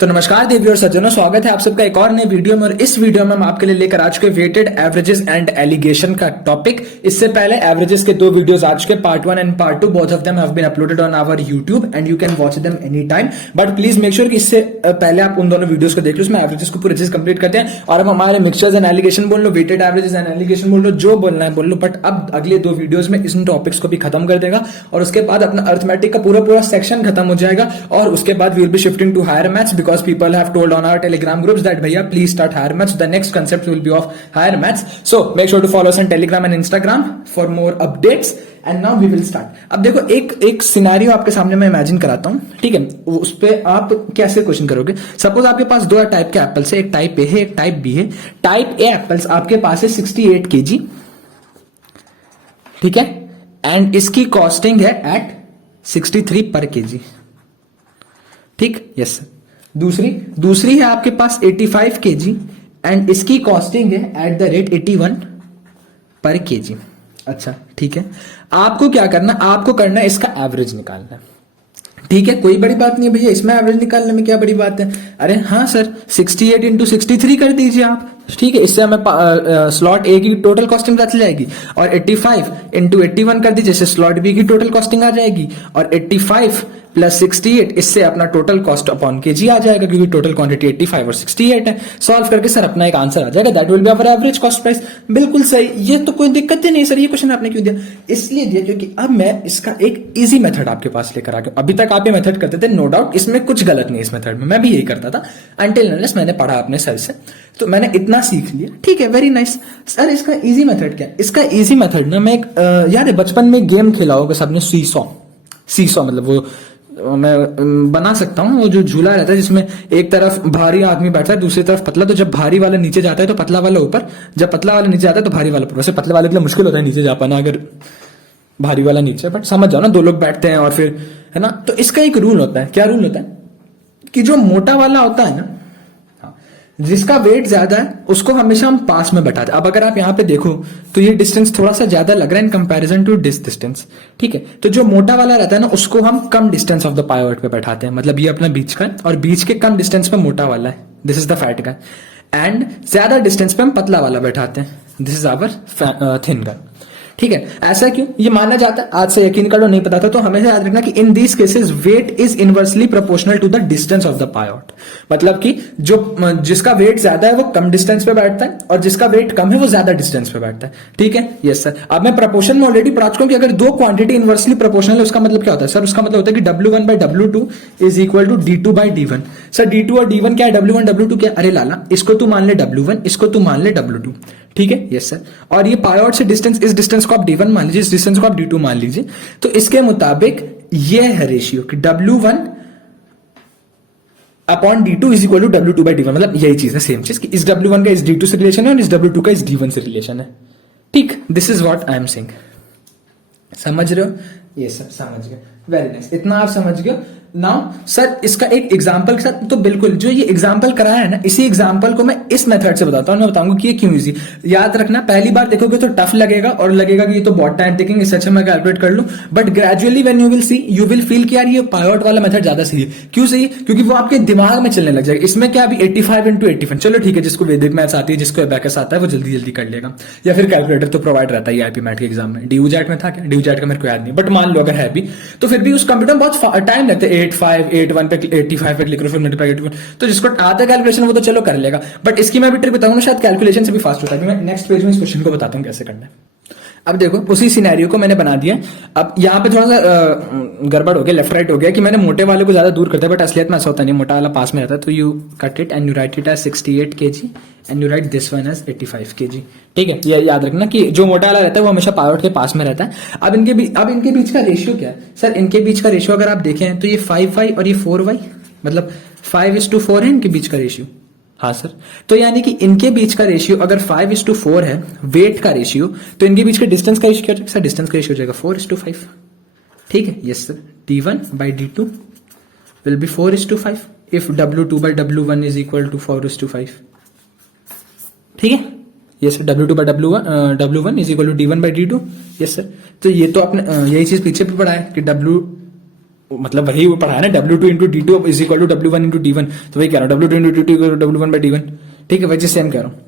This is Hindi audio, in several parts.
तो नमस्कार देवियों और सज्जनों, स्वागत है आप सबका एक और नए वीडियो में। और इस वीडियो में हम आपके लिए लेकर आ चुके वेटेड एवरेजेस एंड एलिगेशन का टॉपिक। इससे पहले एवरेजेस के दो वीडियोस आ चुके, part 1 and part 2। Both of them have been uploaded on our YouTube and you can watch them any time. But please make sure कि इससे पहले आप उन दोनों वीडियोस को देख लो, उसमें एवरेजेस को पूरे अच्छे से कंप्लीट करते हैं। और अब हमारे मिक्सचर्स एंड एलिगेशन बोल लो, वेटेड एवरेजेस एंड एलिगेशन बोल लो, जो बोलना है बोल लो। बट अब अगले दो वीडियोज में इन टॉपिक्स को भी खत्म कर देगा और उसके बाद अपना अर्थमेटिक का पूरा सेक्शन खत्म हो जाएगा। और उसके बाद we will be shifting to higher maths because people have told on our telegram groups that bhaiya please start higher maths. The next concept will be of higher maths, so make sure to follow us on telegram and instagram for more updates. And now we will start. अब देखो एक सिनेरियो आपके सामने मैं इमेजिन कराता हूं, ठीक है? उस पे आप कैसे क्वेश्चन करोगे। सपोज आपके पास दो टाइप के एप्पल्स है, एक टाइप ए है एक टाइप बी है। टाइप ए एप्पल्स आपके पास है 68 kg, ठीक है, एंड इसकी कॉस्टिंग है एट 63 पर kg, ठीक? Yes sir. दूसरी है आपके पास 85 kg एंड इसकी कॉस्टिंग है एट द रेट 81 पर kg। अच्छा, ठीक है। आपको क्या करना, आपको करना है इसका एवरेज निकालना, ठीक है? कोई बड़ी बात नहीं है भैया, इसमें एवरेज निकालने में क्या बड़ी बात है। अरे हाँ सर, 68 इंटू 63 कर दीजिए आप, ठीक है? इससे हमें स्लॉट ए की टोटल कॉस्टिंग पता चल जाएगी। और 85 इंटू 81 कर दीजिए, इससे स्लॉट बी की टोटल कॉस्टिंग आ जाएगी। और 85 प्लस 68, इससे अपना टोटल कॉस्ट अपॉन केजी आ जाएगा, क्योंकि टोटल क्वांटिटी 85 और 68 है। सॉल्व करके सर अपना एक आंसर आ जाएगा, that will be our average cost price. बिल्कुल सही, ये तो कोई दिक्कत ही नहीं सर। ये क्वेश्चन आपने क्यों दिया? इसलिए दिया क्योंकि अब मैं इसका एक इजी मेथड आपके पास लेकर आ गया। अभी तक आप ये मेथड करते थे, नो डाउट, इसमें कुछ गलत नहीं है इस मेथड में, मैं भी यही करता था अनटिल अनलेस मैंने पढ़ा अपने सर से, तो मैंने इतना सीख लिया, ठीक है? Very nice. सर इसका इजी मेथड क्या है? इसका इजी मेथड ना, मैं एक यार बचपन में गेम खेला होगा सबने, सीसॉ मतलब वो मैं बना सकता हूँ, वो जो झूला रहता है जिसमें एक तरफ भारी आदमी बैठता है, दूसरी तरफ पतला। तो जब भारी वाला नीचे जाता है तो पतला वाला ऊपर, जब पतला वाला नीचे जाता है तो भारी वाला ऊपर। वैसे पतले वाले के लिए मुश्किल होता है नीचे जा पाना अगर भारी वाला नीचे, बट समझ जाओ ना, दो लोग बैठते हैं और फिर, है ना? तो इसका एक रूल होता है। क्या रूल होता है कि जो मोटा वाला होता है ना, जिसका वेट ज्यादा है, उसको हमेशा हम पास में बैठाते हैं। अब अगर आप यहां पे देखो तो ये डिस्टेंस थोड़ा सा ज्यादा लग रहा है in comparison to this distance, ठीक है? तो जो मोटा वाला रहता है ना, उसको हम कम डिस्टेंस ऑफ द पाइवट पे बैठाते हैं, मतलब ये अपना बीच का है और बीच के कम डिस्टेंस पे मोटा वाला है, this is the fat guy. And ज्यादा डिस्टेंस पे हम पतला वाला बैठाते हैं, this is our thin guy, ठीक है? ऐसा क्यों ये माना जाता है? आज से यकीन करो, नहीं पता था तो हमेशा याद रखना कि in these cases weight is inversely proportional to the distance of the pivot. मतलब कि जो जिसका वेट ज्यादा है वो कम डिस्टेंस पे बैठता है और जिसका वेट कम है वो ज्यादा डिस्टेंस पे बैठता है, ठीक है? Yes sir. अब मैं प्रोपोर्शन में ऑलरेडी पढ़ा चुका हूं कि अगर दो क्वांटिटी इनवर्सली प्रोपोर्शनल है, उसका मतलब क्या होता है सर? उसका मतलब होता है कि W1 by W2 is equal to D2 by D1। Sir D2 और D1 क्या है? W1 W2 क्या? अरे लाला, इसको तू मान ले W1, इसको तू मान ले W2, ठीक है? Yes sir. और ये पायोट से डिस्टेंस, इस डिस्टेंस को आप D1 मान लीजिए, इस डिस्टेंस को आप D2 मान लीजिए। तो इसके मुताबिक ये है रेशियो कि W1 upon D2 is equal to W2 by D1। मतलब यही चीज है, सेम चीज कि इस W1 का इस D2 से रिलेशन है और इस W2 का इस D1 से रिलेशन है, ठीक? This is what I am saying. समझ रहे हो? ये सर समझ गए, वेरी नाइस। इतना आप समझ गए। नाउ सर इसका एक एग्जांपल के साथ, तो बिल्कुल जो ये एग्जांपल कराया है ना, इसी एग्जांपल को मैं इस मेथड से बताता हूं। मैं बताऊंगा कि ये क्यों इजी। याद रखना, पहली बार देखोगे तो टफ लगेगा और लगेगा कि ये तो बहुत टाइम टेकिंग, इससे अच्छा मैं कैलकुलेट कर लूं। But gradually when you will see, you will feel कि यार ये पायोट वाला मेथड ज्यादा सही है। क्यों सही है? क्योंकि वो आपके दिमाग में चलने लग जाएगा। इसमें क्या अभी 85 इंटू 85, चलो ठीक है, जिसको वैदिक मैथ्स आती है, जिसको एबेकस आता है, वो जल्दी जल्दी कर लेगा, या फिर कैलकुलेटर तो प्रोवाइड रहता है आईपी मैथ के एग्जाम में। डीयूजैट में था क्या? डीयूजैट का मेरे को याद नहीं, बट मान लो अगर है भी तो फिर भी उस कंप्यूटर में बहुत टाइम लगता है। 85 81 पे 85 पे क्लिक करो, फिर मल्टीप्लाई 81, तो जिसको आता है कैलकुलेशन वो तो चलो कर लेगा। बट इसकी मैं भी ट्रिक बताऊंगा, शायद कैलकुलेशन से भी फास्ट होता है। मैं नेक्स्ट पेज में इस क्वेश्चन को बताता हूं कैसे करना है। अब देखो, उसी सिनेरियो को मैंने बना दिया। अब यहाँ पे थोड़ा सा गड़बड़ हो गया, लेफ्ट राइट हो गया कि मैंने मोटे वाले को ज्यादा दूर करता है, बट असलियत में ऐसा होता नहीं, मोटा वाला पास में रहता है। तो you cut it and you write it as 68 kg and you write this one as 85 kg, ठीक है? ये याद रखना कि जो मोटा वाला रहता है वो हमेशा पायोट के पास में रहता है। अब इनके बीच का रेशियो क्या है सर? इनके बीच का रेशियो अगर आप देखें तो ये 5y और ये 4y, मतलब 5:4 है इनके बीच का रेशियो। हाँ सर, तो यानी कि इनके बीच का रेशियो अगर 5:4 है वेट का रेशियो, तो इनके बीच के डिस्टेंस का रेशियो क्या हो जाएगा सर? डिस्टेंस का रेशियो हो जाएगा 4:5, ठीक है? Yes sir. D1 by D2 will be 4:5 if W2 by W1 is equal to 4:5, ठीक है? Yes sir. W2 by W1 is equal to D1 by D2, yes sir. तो ये तो आपने यही चीज पीछे भी पढ़ा है कि मतलब वही वो पढ़ा है ना, W2 into D2 is equal to W1 into D1, तो वही कह रहा हूँ W2 into D2 equal to W1 by D1। ठीक है, वैसे सेम कह रहा हूँ,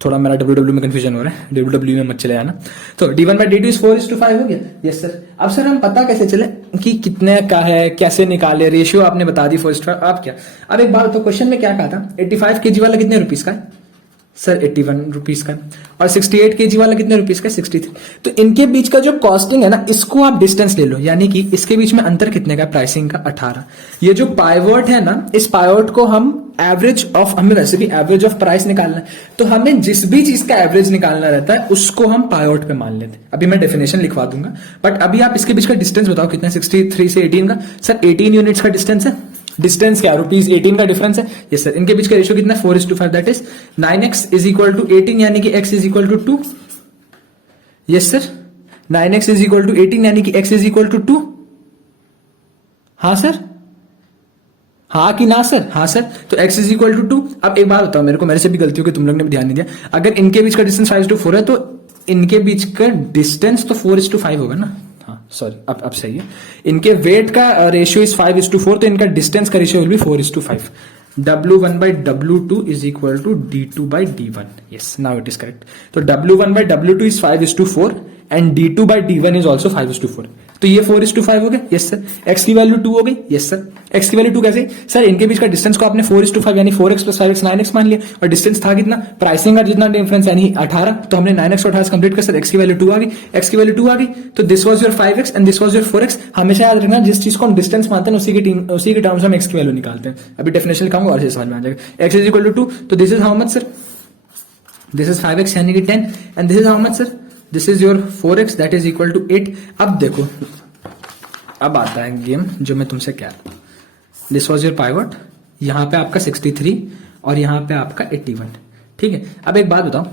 थोड़ा मेरा डब्ल्यू में कंफ्यूजन हो रहा है, डब्ल्यू में मत चले जाना। तो D1 बाई D2 इज 4:5 हो गया। Yes sir. अब सर हम पता कैसे चले कि कितने का है, कैसे निकाले, रेशियो आपने बता दी 4:5। अब क्या, अब एक बात, तो क्वेश्चन में क्या कहा था, 85 kg वाला कितने रुपीज का है सर, 81 रुपीज का, और 68 kg वाला कितने रुपीज का, 63। तो इनके बीच का जो कॉस्टिंग है ना, इसको आप डिस्टेंस ले लो, यानी कि इसके बीच में अंतर कितने का, प्राइसिंग का 18। ये जो पाइवोट है ना, इस पाइवोट को हम एवरेज ऑफ, हमें वैसे भी एवरेज ऑफ प्राइस निकालना है, तो हमें जिस भी चीज का एवरेज निकालना रहता है उसको हम पाइवोट पे मान लेते हैं। अभी मैं डेफिनेशन लिखवा दूंगा, बट अभी आप इसके बीच का डिस्टेंस बताओ कितना है, 63 से 18 का। सर 18 यूनिट्स का डिस्टेंस है, डिस्टेंस क्या, ₹18 का डिफरेंस है। Yes sir. इनके बीच का रेशियो कितना है, 4:5, that is 9x is equal to 18, यानी कि x is equal to 2। Yes sir, 9x is equal to 18, यानी कि x इज इक्वल टू 2। हाँ सर, हाँ कि ना सर, हाँ सर। तो x इज इक्वल टू 2। अब एक बात बताओ मेरे को, मेरे से भी गलती हो कि तुम लोग ने भी ध्यान नहीं दिया, अगर इनके बीच का डिस्टेंस 5:4 है तो इनके बीच का डिस्टेंस तो 4:5 होगा ना। हाँ सॉरी, अब सही है। इनके वेट का रेशियो इज 5:4, तो इनका डिस्टेंस का ratio will be 4:5। W1 by W2 is equal to D2 by D1. Yes, now it is correct. तो W1 by W2 is 5:4 and D2 by D1 is also 5:4. तो ये 4:5 हो गया। Yes sir. x की वैल्यू 2 हो गई। Yes sir. x की वैल्यू 2 कैसे सर, इनके बीच का डिस्टेंस को आपने 4:5 यानी 4x + 5x 9x मान लिया, और डिस्टेंस था कितना, प्राइसिंग का जितना डिफरेंस यानी 18, तो हमने 9x और 18 कंप्लीट कर, सर x की वैल्यू 2 आ गई, x की वैल्यू 2 आ गई। तो this was your 5x and this was your 4x। हमेशा याद रखना, जिस चीज को हम डिस्टेंस मानते हैं उसी के टर्म्स में x की वैल्यू निकालते हैं। अभी डेफिनेशन लिखाऊंगा और समझ में आ जाएगा। x इज इक्वल टू 2, तो this is how much sir, this is 5x यानी कि 10, and this is how much sir, this is your 4x that is equal to 8। अब देखो, अब आता है गेम जो मैं तुमसे कह रहा हूं। दिस वॉज योर पाइवट, यहां पे आपका 63 और यहां पे आपका 81। ठीक है, अब एक बात बताओ,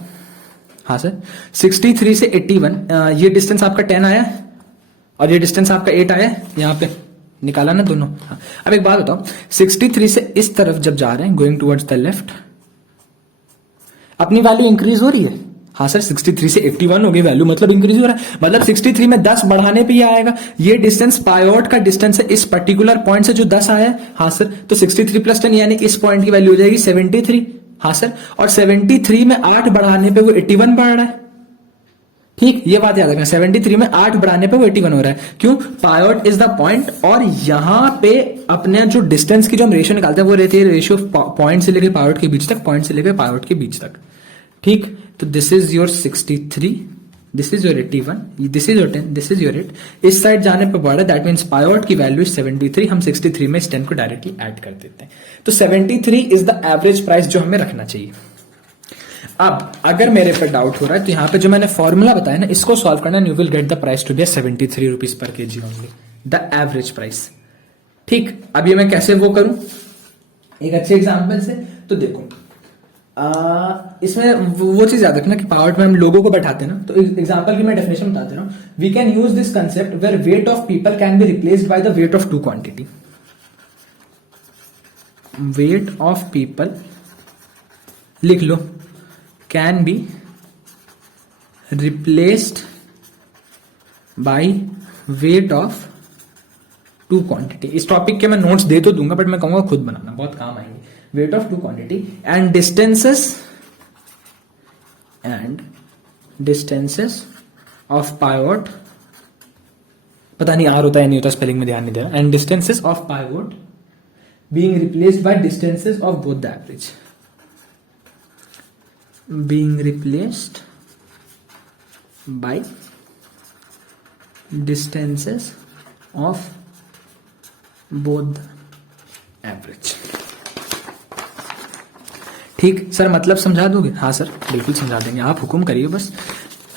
हाँ सर, 63 से 81 ये डिस्टेंस आपका 10 आया है और ये डिस्टेंस आपका 8 आया है, यहां पे निकाला ना दोनों। हाँ। अब एक बात बताओ, 63 से इस तरफ जब जा रहे हैं, गोइंग टुवर्ड्स द लेफ्ट, अपनी वैल्यू इंक्रीज हो रही है। हाँ सर, 63 से 81 हो गई वैल्यू, मतलब इंक्रीज हो रहा है, मतलब 63 में 10 बढ़ाने पे ही आएगा। ये डिस्टेंस पायोट का डिस्टेंस है, इस पर्टिकुलर पॉइंट से जो 10 आया है। हाँ सर, तो 63 + 10 यानी इस पॉइंट की वैल्यू हो जाएगी 73। हाँ सर, और 73 में 8 बढ़ाने पे वो 81 बढ़ रहा है। ठीक, ये बात याद रखना, 73 में 8 बढ़ाने पे वो 81 हो रहा है। क्यों, पायोट इज द पॉइंट, और यहां पे अपने जो डिस्टेंस की जो हम रेशियो निकालते हैं वो रहती है रेशियो पॉइंट से लेकर पायोट के बीच तक, पॉइंट से लेकर पायोट के बीच तक। ठीक, तो this is your 63, this is your 81, this is your 10, this is your 8। इस साइड जाने पर बढ़ा, दैट मीन्स पायोट की वैल्यू 73। हम 63 में इस 10 को डायरेक्टली ऐड कर देते हैं, तो 73 इज द एवरेज प्राइस जो हमें रखना चाहिए। अब अगर मेरे पर डाउट हो रहा है तो यहां पे जो मैंने फॉर्मूला बताया ना, इसको सॉल्व करना, you will get the price to be 73 rupees पर KG only, the average price. ठीक, अब ये मैं कैसे वो करूं, एक अच्छे एग्जाम्पल से। तो देखो, इसमें वो चीज याद रखना कि पावर में हम लोगों को बैठाते हैं ना, तो एग्जांपल की मैं डेफिनेशन बताते रहा हूं। We can use this concept where weight of people can be replaced by the weight of 2 quantity. Weight of people लिख लो, can be replaced by weight of 2 quantity. इस टॉपिक के मैं नोट्स दे तो दूंगा, बट मैं कहूंगा खुद बनाना, बहुत काम आएंगे। Wait of 2 quantity and distances of pivot, पता नहीं आर होता है नहीं होता, स्पेलिंग में ध्यान नहीं दे रहा, and distances of pivot being replaced by distances of both the average, being replaced by distances of both the average. ठीक सर, मतलब समझा दोगे? हाँ सर, बिल्कुल समझा देंगे, आप हुक्म करिए बस।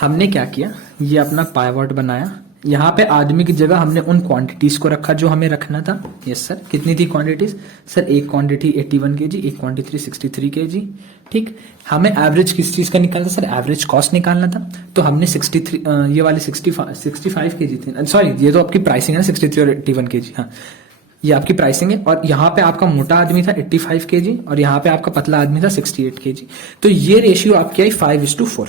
हमने क्या किया, ये अपना पाइवोट बनाया, यहाँ पे आदमी की जगह हमने उन क्वांटिटीज को रखा जो हमें रखना था। यस सर, कितनी थी क्वांटिटीज सर, एक क्वांटिटी 81 kg, एक क्वांटिटी 63 kg। ठीक, हमें एवरेज किस चीज का निकालना था सर, एवरेज कॉस्ट निकालना था। तो हमने 63 ये वाले 65 kg थे, सॉरी ये तो आपकी प्राइसिंग है 63 और 81 kg। हाँ, ये आपकी प्राइसिंग है, और यहाँ पे आपका मोटा आदमी था 85 kg और यहाँ पे आपका पतला आदमी था 68 kg। तो ये रेशियो आपकी आई 5:4।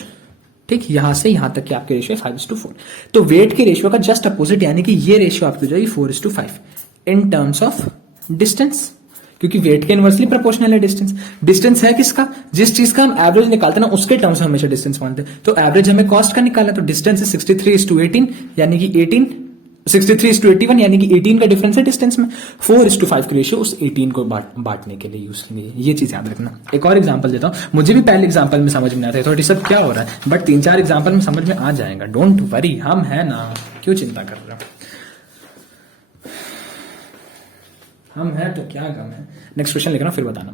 ठीक, यहां से यहां तक की आपकी रेशियो 5:4। तो वेट के रेशियो का जस्ट अपोजिट, यानी कि ये रेशियो आपकी हो जाएगी 4:5। इन टर्म्स ऑफ डिस्टेंस, क्योंकि वेट के इनवर्सली प्रोपोर्शनल है डिस्टेंस। डिस्टेंस है किसका, जिस चीज का हम एवरेज निकालते हैं ना उसके टर्म्स में हमेशा डिस्टेंस मानते हैं। तो एवरेज हमें कॉस्ट का निकालना, तो डिस्टेंस है 63:18 यानी कि 63:81 यानी कि 18 का डिफरेंस है डिस्टेंस में। 4:5 की रेशियो उस 18 को बांटने के लिए यूज करेंगे। ये चीज याद रखना। एक और एग्जांपल देता हूं, मुझे भी पहले एग्जांपल में समझ में नहीं आता है थोड़ी सब क्या हो रहा है, बट 3-4 एग्जांपल में समझ में आ जाएगा। डोंट वरी, हम है ना, क्यों चिंता कर रहे हो, हम हैं तो क्या गम है। नेक्स्ट क्वेश्चन लिखना फिर बताना।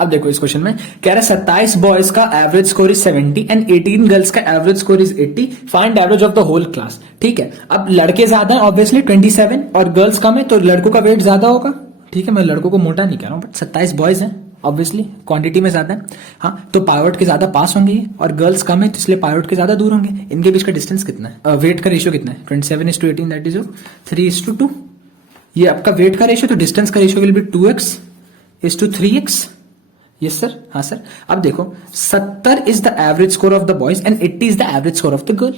अब देखो इस क्वेश्चन में कह रहा है 27 बॉयज का average score is 70 and 18 girls का average score is 80, find average of the whole class. ठीक है, अब लड़के ज्यादा है ऑब्वियसली 27 और गर्ल्स कम है, तो लड़कों का वेट ज्यादा होगा। ठीक है, मैं लड़कों को मोटा नहीं कह रहा हूं, बट 27 बॉयज हैं ऑब्वियसली, क्वांटिटी में ज्यादा है। हाँ, तो पाइवट के ज्यादा पास होंगे और गर्ल्स कम है, तो इसलिए पाइवट के ज्यादा दूर होंगे। इनके बीच का डिस्टेंस कितना है, वेट का रेशियो कितना है, 27:18 दैट इज 3:2। ये आपका वेट का रेशियो, तो डिस्टेंस का ratio will be 2x:3x। Yes sir, हाँ सर। अब देखो 70 is the average score of the boys and 80 is the average score of the girl.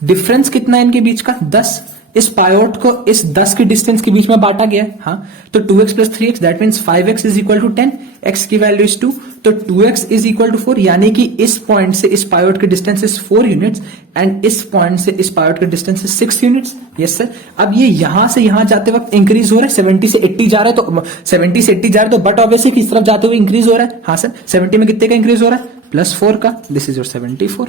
Difference कितना है इनके बीच का, 10। इस पायोट को इस 10 के डिस्टेंस के बीच में बांटा गया है। हाँ, तो 2x + 3x that means 5x is equal to 10, x की वैल्यू इज 2, तो 2x इज इक्वल टू 4, यानी कि इस पॉइंट से इस पायोट के डिस्टेंस इज 4 यूनिट्स एंड इस पॉइंट से इस पायोट के distance is 6 units. Yes sir. अब ये यहां से यहां जाते वक्त इंक्रीज हो रहा है, 70 से 80 जा रहा है, तो 70 से 80 जा रहा है, तो बट ऑब्वियसली किस तरफ जाते हुए इंक्रीज हो रहा है। हाँ सर, 70 में कितने का इंक्रीज हो रहा है, +4 का, दिस इज योर 74।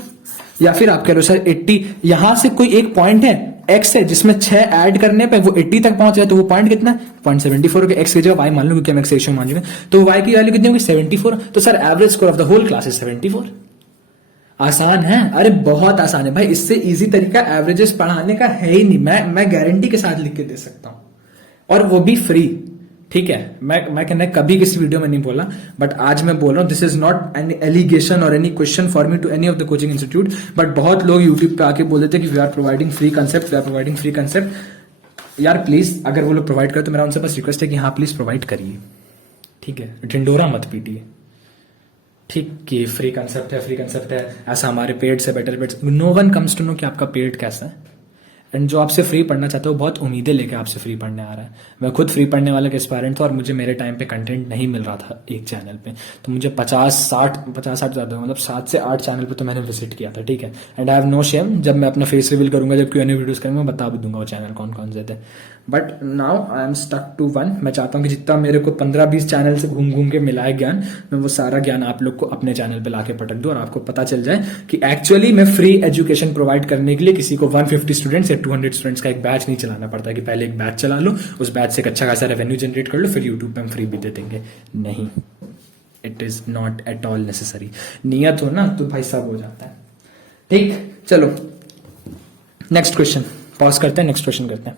या फिर आप कह रहे हो सर 80, यहां से कोई एक पॉइंट है x है जिसमें 6 ऐड करने पे वो 80 तक पहुंच जाए, तो वो पॉइंट कितना है, 0.74 हो गया। x की जगह y मान लो क्योंकि हम x रेशियो मान चुके हैं, तो y की वैल्यू कितनी होगी, 74। तो sir average score of the whole class is 74। आसान है, अरे बहुत आसान है भाई, इससे इजी तरीका एवरेजेस पढ़ाने का है ही नहीं। मैं गारंटी के साथ लिख के दे सकता हूं, और वो भी फ्री। ठीक है, मैं कहना कभी किसी वीडियो में नहीं बोला, बट आज मैं बोल रहा हूं, this is not any allegation और any question for me to any of the coaching institute, but बहुत लोग यूट्यूब पे आके बोल देते कि we are providing free concept, we are providing free concept. यार प्लीज, अगर वो लोग प्रोवाइड करे तो मेरा उनसे बस रिक्वेस्ट है कि हाँ प्लीज प्रोवाइड करिए। ठीक है, ढिंडोरा मत पीटिए। ठीक कि फ्री कंसेप्ट है, फ्री कंसेप्ट है, ऐसा हमारे पेड से better paid. No one comes to know कि आपका पेड कैसा है, एंड जो आपसे फ्री पढ़ना चाहता है वो बहुत उम्मीदें लेके आपसे फ्री पढ़ने आ रहा है। मैं खुद फ्री पढ़ने वाला का एस्पायरेंट था और मुझे मेरे टाइम पे कंटेंट नहीं मिल रहा था एक चैनल पे, तो मुझे 50-60 ज्यादा मतलब 7 से 8 चैनल पे तो मैंने विजिट किया था। ठीक है, and I have no shame, जब मैं अपना फेस रिवील करूंगा, जब Q&A वीडियोस करूंगा, मैं बता भी दूंगा वो चैनल कौन कौन से थे। But now I am stuck to one. मैं चाहता हूँ कि जितना मेरे को 15-20 चैनल से घूम घूम के मिला है ज्ञान, मैं वो सारा ज्ञान आप लोग को अपने चैनल पे लाके पटक दूं और आपको पता चल जाए कि एक्चुअली मैं फ्री एजुकेशन प्रोवाइड करने के लिए किसी को 150 स्टूडेंट्स या 200 स्टूडेंट्स का एक बैच नहीं चलाना पड़ता कि पहले एक बैच चला लो, उस बैच से एक अच्छा खासा रेवेन्यू जनरेट कर लो, फिर यूट्यूब पे हम फ्री भी दे देंगे। नहीं, it is not at all necessary. नियत हो ना तो भाई सब हो जाता है। ठीक, चलो नेक्स्ट क्वेश्चन पॉज करते हैं, नेक्स्ट क्वेश्चन करते हैं।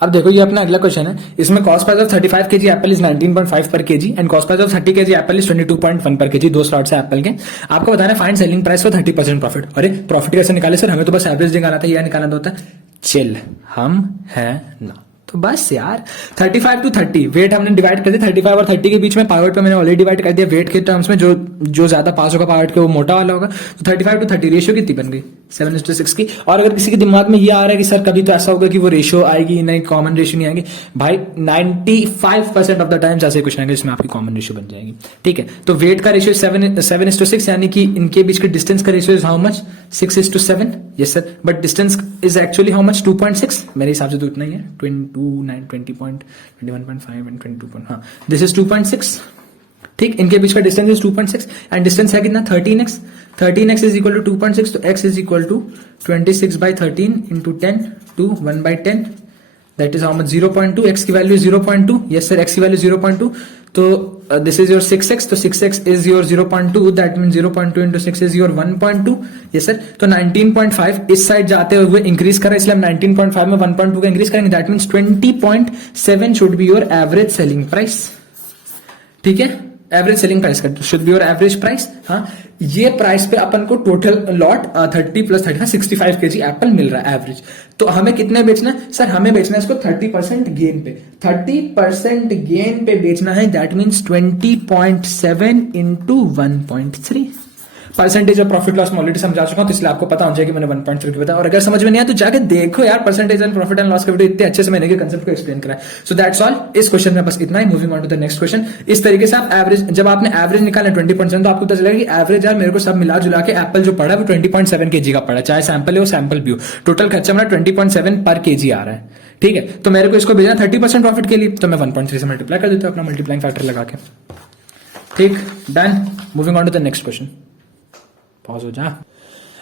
अब देखो ये अपना अगला क्वेश्चन है, इसमें cost price of 35 kg Apple is 19.5 पर KG and cost price of 30 kg Apple is 22.1 पर केजी। दो स्लॉट्स है एप्पल के। आपको बताना है find selling price for 30% profit. अरे प्रॉफिट कैसे निकाले सर, हमें तो बस एवरेज निकालना था, या निकालना होता है। चिल, हम है ना, तो बस यार 35 to 30 वेट हमने डिवाइड कर दिया, 35 और 30 के बीच में पाइवट पे मैंने ऑलरेडी डिवाइड कर दिया। वेट के टर्म्स में जो ज्यादा पास होगा पाइवट के वो मोटा वाला होगा, तो 35 to 30 रेशियो कितनी बन गई, 7:6 की। और अगर किसी के दिमाग में ये आ रहा है कि सर कभी तो ऐसा होगा कि वो रेशियो आएगी नहीं, कॉमन रेशियो नहीं आएगी, भाई 95% ऑफ द टाइम्स ऐसे क्वेश्चन आएंगे जिसमें आपकी कॉमन रेशियो बन जाएगी। ठीक है, तो वेट का रेशियो 7:6, यानी कि इनके बीच के डिस्टेंस का ratio is how much, 6:7। Yes sir, but distance is actually how much, 2.6। मेरे हिसाब से तो इतना ही है, 20.21.5 एंड 22. हाँ, दिस इज 2.6। ठीक, इनके बीच का डिस्टेंस इज 2.6 एंड डिस्टेंस है कितना, 13x। 13x is equal to 2.6, तो x is equal to 26/13 into 10 to 1/10, that is how much, 0.2। x की वैल्यू 0.2। यस सर, x की वैल्यू 0.2, तो दिस इज योर 6x, तो 6x is your 0.2, that mean 0.2 into 6 is your 1.2। Yes sir, तो 19.5 इस साइड जाते हुए इंक्रीज कर रहा है, इसलिए हम 19.5 में 1.2 का इंक्रीज करेंगे, that means 20.7 should be your average selling price. ठीक है, एवरेज सेलिंग प्राइस का should be your average price. हाँ, ये प्राइस पे अपन को टोटल लॉट 30 + 30 65 kg एप्पल मिल रहा है एवरेज। तो हमें कितने बेचना है सर, हमें बेचना है इसको 30% गेन पे, 30% गेन पे बेचना है, that means 20.7 into 1.3। Percentage of profit loss में ऑलरेडी समझा चुका हूं, तो इसलिए आपको पता होना चाहिए कि मैंने 1.3 बताया। और अगर समझ में नहीं आया तो जाके देखो यार, percentage and profit and loss का वीडियो इतने अच्छे से मैंने कंसेप्ट को एक्सप्लेन करा है। सो दैट्स ऑल, इस क्वेश्चन में बस इतना ही। Moving on to the next question. इस तरीके से आप एवरेज, जब आपने एवरेज निकाला 20.7, तो आपको पता चलेगा कि एवरेज यार मेरे को सब मिला जुला के एप्पल जो पड़ा है वो 20.7 kg का पड़ा, चाहे सैंपल है वो सैंपल भी हो, टोटल खर्चा मेरा 20.7 पर kg आ रहा है। ठीक है, तो मेरे को इसको भेजना 30% प्रॉफिट के लिए, तो मैं 1.3 से मल्टीप्लाई कर देता हूं अपना मल्टीप्लाइंग फैक्टर लगा के। ठीक, done. Moving on to the next question. Pause हो जा।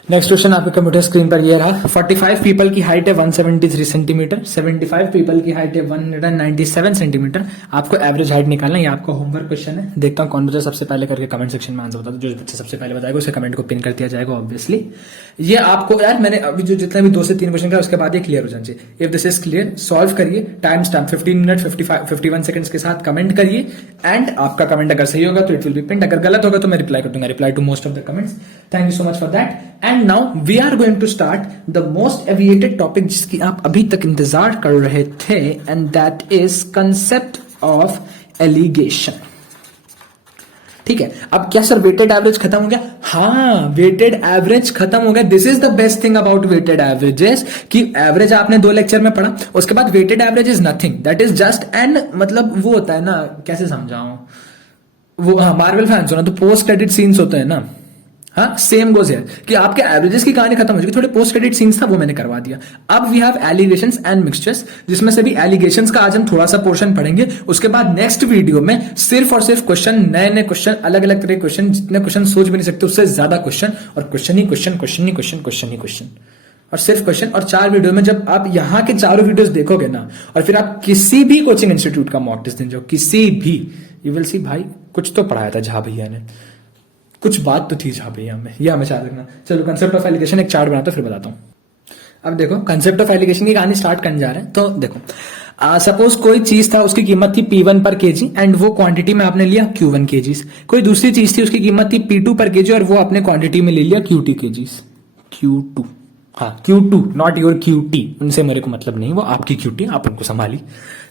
नेक्स्ट क्वेश्चन आपके कंप्यूटर स्क्रीन पर ये रहा। 45 पीपल की हाइट है 173 सेंटीमीटर, 75 पीपल की हाइट है 197 सेंटीमीटर। आपको एवरेज हाइट निकालना है, ये आपका होमवर्क क्वेश्चन है। देखता हूं कौन बच्चा सबसे पहले करके कमेंट सेक्शन में आंसर बताता है। जो बच्चा सबसे पहले बताएगा उसे कमेंट को पिन कर दिया जाएगा ऑब्वियसली। ये आपको यार मैंने अभी जो जितने भी 2 से 3 क्वेश्चन का उसके बाद ये क्लियर हो जाना चाहिए। If this is clear, solve करिए, टाइम स्टैम्प 15 मिनट 51 सेकंड्स के साथ कमेंट करिए, एंड आपका कमेंट अगर सही होगा तो इट विल बी पिन्ड, अगर गलत होगा तो मैं रिप्लाई कर दूंगा, reply to most of the comments. Thank you so much for that. And now we are going to start the most awaited topic जिसकी आप अभी तक इंतजार कर रहे थे, and that is concept of alligation. ठीक है, अब क्या सर वेटेड एवरेज खत्म हो गया? हाँ, वेटेड एवरेज खत्म हो गया। This is the best thing about weighted averages कि एवरेज आपने 2 लेक्चर में पढ़ा, उसके बाद weighted average is nothing, that is just an, मतलब वो होता है ना, कैसे समझाऊं वो, हाँ मार्वल फैंस हो ना, तो पोस्ट क्रेडिट सीन्स होते हैं ना, हाँ सेम गोज है कि आपके एवरेजेस की कहानी खत्म हो चुकी, थोड़े पोस्ट क्रेडिट सीन्स था वो मैंने करवा दिया। अब we have alligations and mixtures, जिसमें से भी एलिगेशंस का आज हम थोड़ा सा पोर्शन पढ़ेंगे। उसके बाद नेक्स्ट वीडियो में सिर्फ और सिर्फ क्वेश्चन, नए नए क्वेश्चन, अलग अलग तरह के क्वेश्चन, जितने क्वेश्चन सोच भी नहीं सकते उससे ज्यादा क्वेश्चन, और क्वेश्चन ही क्वेश्चन, क्वेश्चन ही क्वेश्चन, क्वेश्चन ही क्वेश्चन, और सिर्फ क्वेश्चन। और 4 वीडियो में जब आप यहाँ के चारों वीडियोस देखोगे ना, और फिर आप किसी भी कोचिंग इंस्टीट्यूट का मॉक टेस्ट देंगे, किसी भी, यू विल सी भाई कुछ तो पढ़ाया था झा भैया ने, कुछ बात तो थी झा भैया में, यह हमेशा याद रखना। चलो कंसेप्ट ऑफ एलिगेशन एक चार्ट बनाता हूं फिर बताता हूं। अब देखो कंसेप्ट ऑफ एलिगेशन की कहानी स्टार्ट करने जा रहे हैं। तो देखो सपोज कोई चीज था, उसकी कीमत थी P1 पर केजी, एंड वो क्वांटिटी में आपने लिया Q1 केजीज। कोई दूसरी चीज थी, उसकी कीमत थी P2 पर केजी, और वो आपने क्वांटिटी में ले लिया Q2 केजीज। Q2, हाँ Q2, नॉट योर QT, उनसे मेरे को मतलब नहीं, वो आपकी QT, आप उनको संभाली।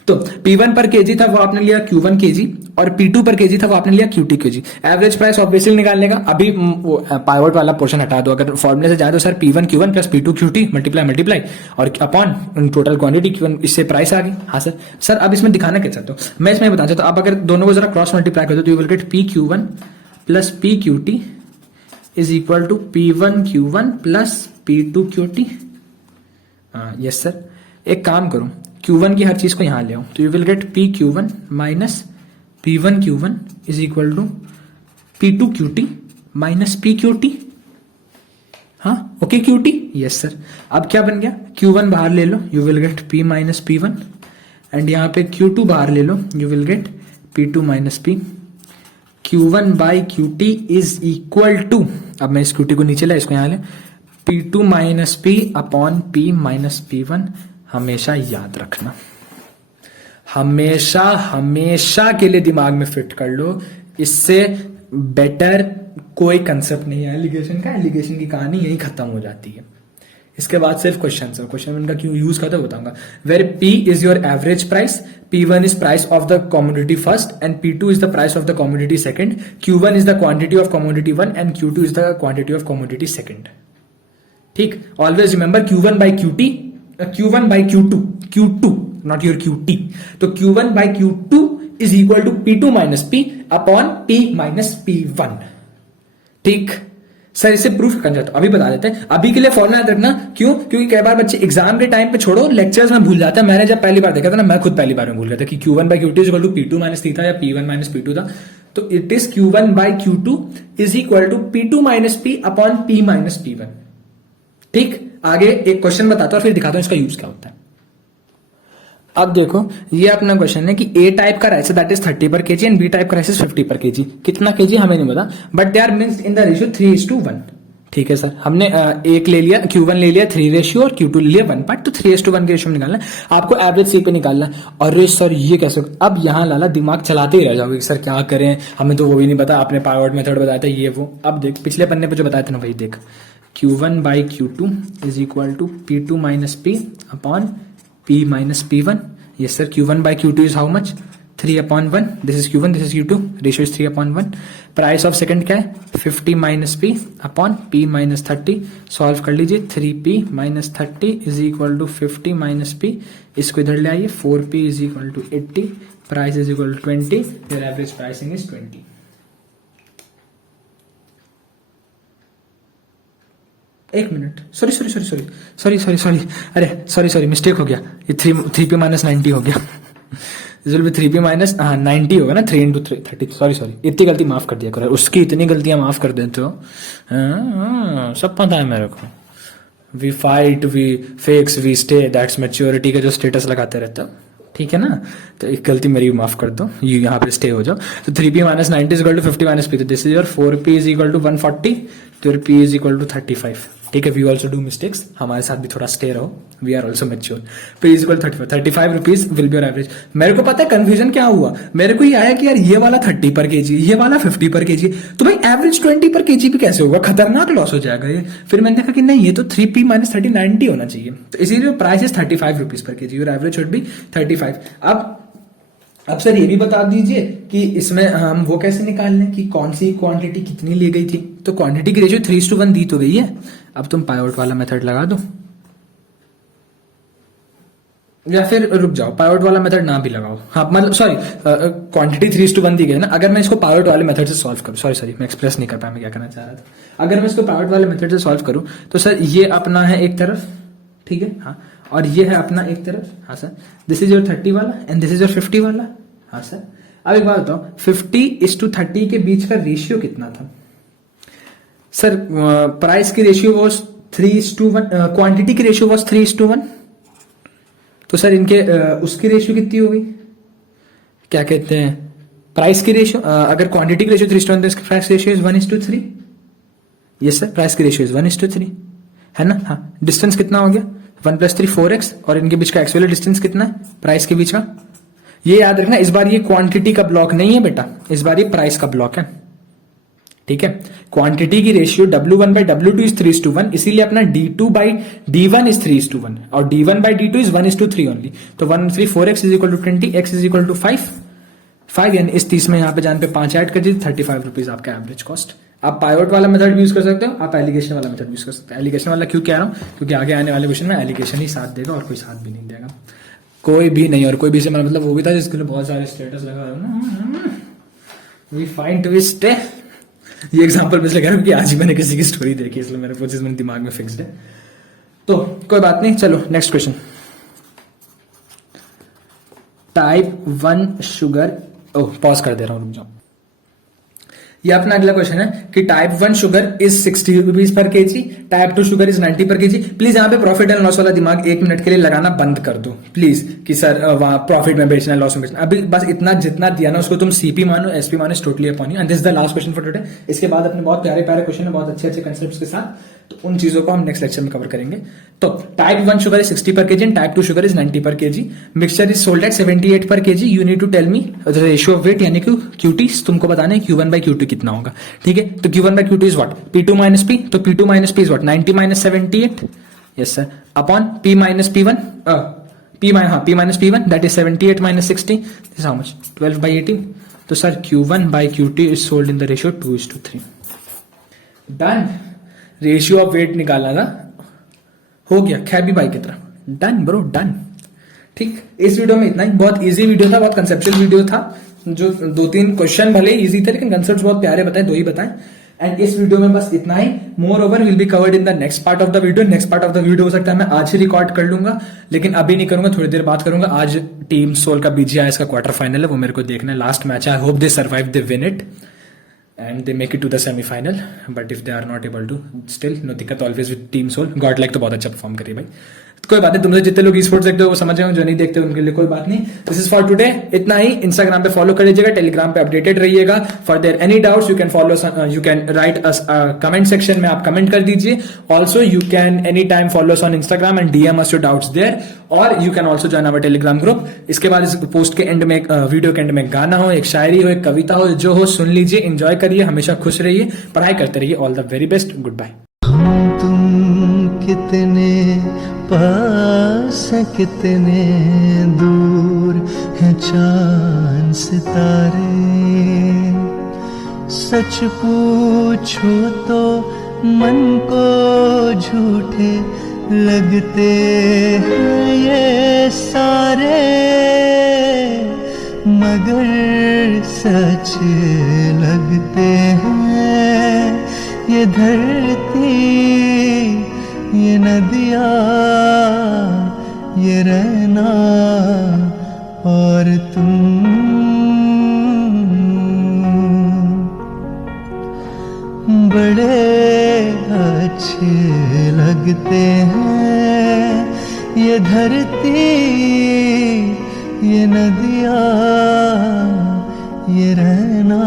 तो P1 पर केजी था वो आपने लिया Q1 केजी, और P2 पर केजी था वो आपने लिया Q2 KG. Average price obviously निकालने का, अभी वो पाइवट वाला पोर्शन हटा दो, अगर फॉर्मूले से जाए तो sir P1 Q1 plus P2 QT multiply और अपॉन टोटल क्वांटिटी Q1, इससे प्राइस आ गई। हाँ सर अब इसमें दिखाना क्या चाहते हो, मैं इसमें बताना चाहता हूं। आप अगर दोनों को जरा क्रॉस मल्टीप्लाई कर दो तो you will get PQ1 plus PQT is equal to P1 Q1 plus P2 QT। Yes sir, एक काम करो, Q1 की हर चीज को यहां ले आओ, तो you will get PQ1 minus P1 Q1 is equal to P2 QT minus PQT। हाँ ओके QT, यस सर। अब क्या बन गया, Q1 बाहर ले लो, you will get P minus P1, and यहां पे Q2 बाहर ले लो, you will get P2 minus P। Q1 by QT is equal to, अब मैं इस QT को नीचे ला, इसको यहां ले, P2 minus P upon P minus P1। हमेशा याद रखना, हमेशा हमेशा के लिए दिमाग में फिट कर लो, इससे बेटर कोई कंसेप्ट नहीं है एलिगेशन का। एलिगेशन की कहानी यही खत्म हो जाती है। इसके बाद सिर्फ क्वेश्चन का क्यों यूज करते बताऊंगा। Where P is your average price, P1 is price of the commodity first, and P2 is the price of the commodity second, Q1 is the quantity of commodity 1 and Q2 is the quantity of commodity second. ठीक, always remember Q1 by QT, Q1 by Q2 not your QT। तो Q1 by Q2 is equal to P2 minus P upon P minus P1। ठीक सर, इसे प्रूफ करना चाहता हूं, अभी बता देते हैं। अभी के लिए फॉर्मूला याद रखना, क्यों? क्योंकि कई बार बच्चे एग्जाम के टाइम पे छोड़ो, लेक्चर्स में भूल जाते हैं। मैंने जब पहली बार देखा था ना, मैं खुद पहली बार में भूल गया था कि Q1 by Q2 is equal to P2 minus P था या P1 माइनस P2 था। तो it is Q1 by Q2 is equal to P2 minus P upon P minus P1। ठीक, आगे एक क्वेश्चन बताता हूं, फिर दिखाता हूं इसका यूज क्या होता है। अब देखो, ये अपना क्वेश्चन है कि ए टाइप का राइस दैट इज 30 पर केजी एंड बी टाइप का राइस इज 50 पर केजी। कितना केजी हमें नहीं पता, but they are means in the ratio 3:1। ठीक है सर, हमने एक ले लिया, Q1 ले लिया 3 रेशियो और Q2 ले लिया 1 पार्ट, तो 3:1 के रेशियो में निकालना है। आपको एवरेज सी पे निकालना है। और सर ये कैसे, अब यहाँ लाला दिमाग चलाते ही रह जाओगे सर क्या करें, हमें तो वो भी नहीं पता, आपने पाइवट मेथड बताया था ये वो। अब देख पिछले पन्ने पे जो बताया था ना वही देख, Q1 by Q2 is equal to P2 minus P upon P minus P1। Yes sir, Q1 by Q2 is how much, 3/1, this is Q1, this is Q2, ratio is 3/1. Price of second क्या है? 50 minus p upon p minus 30. Solve कर लीजिए. 3p minus 30 is equal to 50 minus p. इसको इधर ले आइए. 4p is equal to 80. Price is equal to 20. Your average pricing is 20. एक मिनट. सॉरी. अरे सॉरी मिस्टेक हो गया. ये 3p माइनस 90 हो गया. This will be 3p minus 90 होगा ना. 3 इंटू 30. सॉरी इतनी गलती माफ कर दिया करो. उसकी इतनी गलतियां माफ कर देते हो. सब पता है मेरे को. We fight, we fix, we stay, that's maturity का जो स्टेटस लगाते रहते हो. ठीक है ना. तो एक गलती मेरी माफ कर दो. ये यहाँ पे स्टे हो जाओ. तो 3p minus 90 is equal to 50 minus p. तो this is your 4p is equal to 140. तो your p is equal to 35. ठीक है. We also do mistakes. हमारे साथ भी थोड़ा स्टे रहो. We are also mature. p is equal 35 rupees will be your average. मेरे को पता है कंफ्यूजन क्या हुआ. मेरे को ये आया कि यार ये वाला 30 पर केजी, ये वाला 50 पर केजी, तो भाई एवरेज 20 पर केजी भी कैसे होगा? खतरनाक लॉस हो जाएगा ये. फिर मैंने देखा कि नहीं, ये तो 3p माइनस 30 90 होना चाहिए. तो इसीलिए प्राइस इज 35 रुपीज पर KG. Your average should be 35. अब सर ये भी बता दीजिए कि इसमें हम वो कैसे निकाल लें कि कौन सी क्वांटिटी कितनी ली गई थी. तो क्वांटिटी की रेशियो 3:1 दी तो गई है. अब तुम पाइवट वाला मेथड लगा दो, या फिर रुक जाओ, पाइवट वाला मेथड ना भी लगाओ. हाँ मतलब सॉरी, क्वांटिटी 3:1 दी गई ना. अगर मैं इसको पाइवट वाले मेथड से सॉल्व करूँ, सॉरी मैं एक्सप्रेस नहीं कर पाया मैं क्या करना चाह रहा था. अगर मैं इसको पाइवट वाले मेथड से सॉल्व करूँ तो सर ये अपना है एक तरफ, ठीक है. हाँ, और ये है अपना एक तरफ. हाँ सर, दिस इज योर 30 वाला एंड दिस इज योर 50 वाला. हाँ सर. अब एक बात बताओ, 50:30 के बीच का रेशियो कितना था? सर प्राइस की रेशियो वॉज 3:1, क्वांटिटी की रेशियो वॉज 3:1. तो सर इनके उसकी रेशियो कितनी होगी? क्या कहते हैं, प्राइस की रेशियो. अगर क्वांटिटी की रेशियो 3:1 तो इसका price ratio is 1:3. Yes sir, price की रेशियो इज 1:3 है ना. हाँ, डिस्टेंस कितना हो गया? 1 + 3 4x. और इनके बीच का एक्चुअल डिस्टेंस कितना है प्राइस के बीच का? ये याद रखना, इस बार ये क्वांटिटी का ब्लॉक नहीं है बेटा, इस बार ये प्राइस का ब्लॉक है. ठीक है. क्वांटिटी की रेशियो W1/W2 इज 3:1, इसीलिए अपना D2/D1 इज 3:1 और D1/D2 इज 1:3 ओनली. तो 1 3 4x is equal to 20, x is equal to 5 यानी इस 30 में यहाँ पे जान पे 5 ऐड कर दीजिए. 35 रुपीज आपका एवरेज कॉस्ट. आप पाइवट वाला मेथड भी यूज कर सकते हो, आप एलिगेशन वाला मेथड यूज कर सकते हो. एलिगेशन वाला क्यों कह रहा हूं? क्योंकि आगे आने वाले क्वेश्चन में एलिगेशन ही साथ देगा और कोई साथ भी नहीं देगा. कोई भी नहीं. और कोई भी से मतलब वो भी था जिसके लिए बहुत सारे स्टेटस लगा ना. वी फाइंड ट्विस्ट है. ये एग्जांपल में लगा क्योंकि आज ही मैंने किसी की स्टोरी देखी, इसलिए मेरे वो चीज मेरे दिमाग में फिक्स्ड है. तो कोई बात नहीं, चलो next question. Type 1 sugar, pause कर दे रहा हूं, रुक जाओ. ये अपना अगला क्वेश्चन है कि टाइप 1 शुगर इज 60 रुपीज पर केजी, टाइप 2 शुगर इज 90 पर केजी. प्लीज यहाँ पे प्रॉफिट एंड लॉस वाला दिमाग 1 मिनट के लिए लगाना बंद कर दो प्लीज, कि सर वहां प्रॉफिट में बेचना है, लॉस में बेचना. अभी बस इतना जितना दिया ना उसको तुम सीपी मानो, एसपी मानो, totally upon you. And this is the last question for today. इसके बाद अपने बहुत प्यारे प्यारे क्वेश्चन है, बहुत अच्छे अच्छे कंसेप्ट के साथ. तो उन चीजों को हम नेक्स्ट लेक्चर में कवर करेंगे. तो टाइप 1 शुगर इज 60 पर KG and type 2 sugar is 90 पर KG. Mixture is sold at 78 पर KG. You need to tell me the ratio of weight यानी कि क्यूटी. तुमको बताना है Q1/Q2 कितना होगा. ठीक है. तो Q1/Q2 is what? P2 minus P. तो P2 minus P is what? 90 minus 78. Yes sir. Upon P minus P1. P minus P1 that is 78 minus 60. This is how much? 12/18. तो sir Q1/Q2 is sold in the ratio 2:3. Done. Ratio of weight निकालना था, हो गया खैबी भाई की तरह. Done bro, done. ठीक. इस वीडियो में इतना ही. बहुत इजी वीडियो था, बहुत कंसेप्चुअल वीडियो था. जो 2-3 क्वेश्चन भले इजी थे लेकिन कंसेप्ट बहुत प्यारे बताए, 2 ही बताए. एंड इस वीडियो में बस इतना ही. Moreover will be covered in the next part of the video. Next part of the video हो सकता है मैं आज ही रिकॉर्ड कर लूंगा, लेकिन अभी नहीं करूंगा, थोड़ी देर बाद करूंगा. आज टीम सोल का BGIS का क्वार्टर फाइनल है, वो मेरे को देखना है. लास्ट मैच है. I hope they survive, they win it and they make it to the semi-final. But if they are not able to, still no दिक्कत. always with team soul. God like तो बहुत अच्छा परफॉर्म करिए भाई. तो कोई बात नहीं, तुमसे जितने लोग e-sports देखते हो वो समझ रहे हो, जो नहीं देखते उनके लिए कोई बात नहीं. दिस इज फॉर टुडे, इतना ही. इंस्टाग्राम पे फॉलो कर लीजिएगा, टेलीग्राम पे अपडेटेड रहिएगा. For there any doubts you can follow, you can write us comment section में, आप कमेंट कर दीजिए. Also you can any time follow us on Instagram and DM us your doubts there. और you can also join our Telegram group. इसके बाद इस पोस्ट के एंड में, वीडियो के एंड में गाना हो, एक शायरी हो, एक कविता हो, जो हो सुन लीजिए, एंजॉय करिए, हमेशा खुश रहिए, पढ़ाई करते रहिए. All the very best. Good bye. तुम कितने पास हैं, कितने दूर हैं चांद सितारे, सच पूछो तो मन को झूठे लगते हैं ये सारे, मगर सच लगते हैं ये धरती, ये नदियाँ, ये रहना और तुम। बड़े अच्छे लगते हैं ये धरती, ये नदियाँ, ये रहना